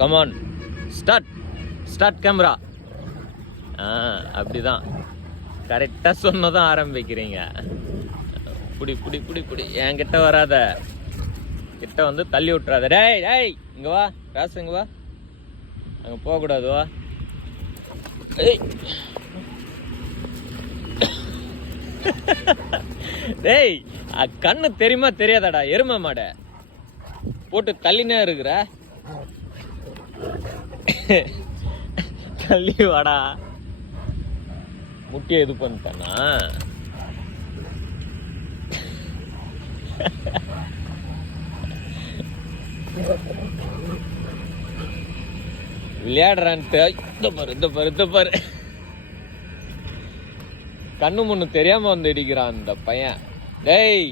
Come on start camera. அப்படிதான் கரெக்டாக சொன்னதான் ஆரம்பிக்கிறீங்க. புடி என்கிட்ட வராத, கிட்ட வந்து தள்ளி விட்டுறாத. டேய் இங்கே வா ராசு, இங்கே வா, அங்கே போகக்கூடாது, வா. டேய் கண்ணு தெரியுமா தெரியாதாடா எருமை மாட போட்டு தள்ளினே இருக்கிற. தள்ளி வாடா. முட்டியை இது பண்ணிட்டானா? விளையாடுறான்ட்டு இந்த பாரு கண்ணு முன்னு தெரியாம வந்து இடிக்கிறான் அந்த பையன். டேய்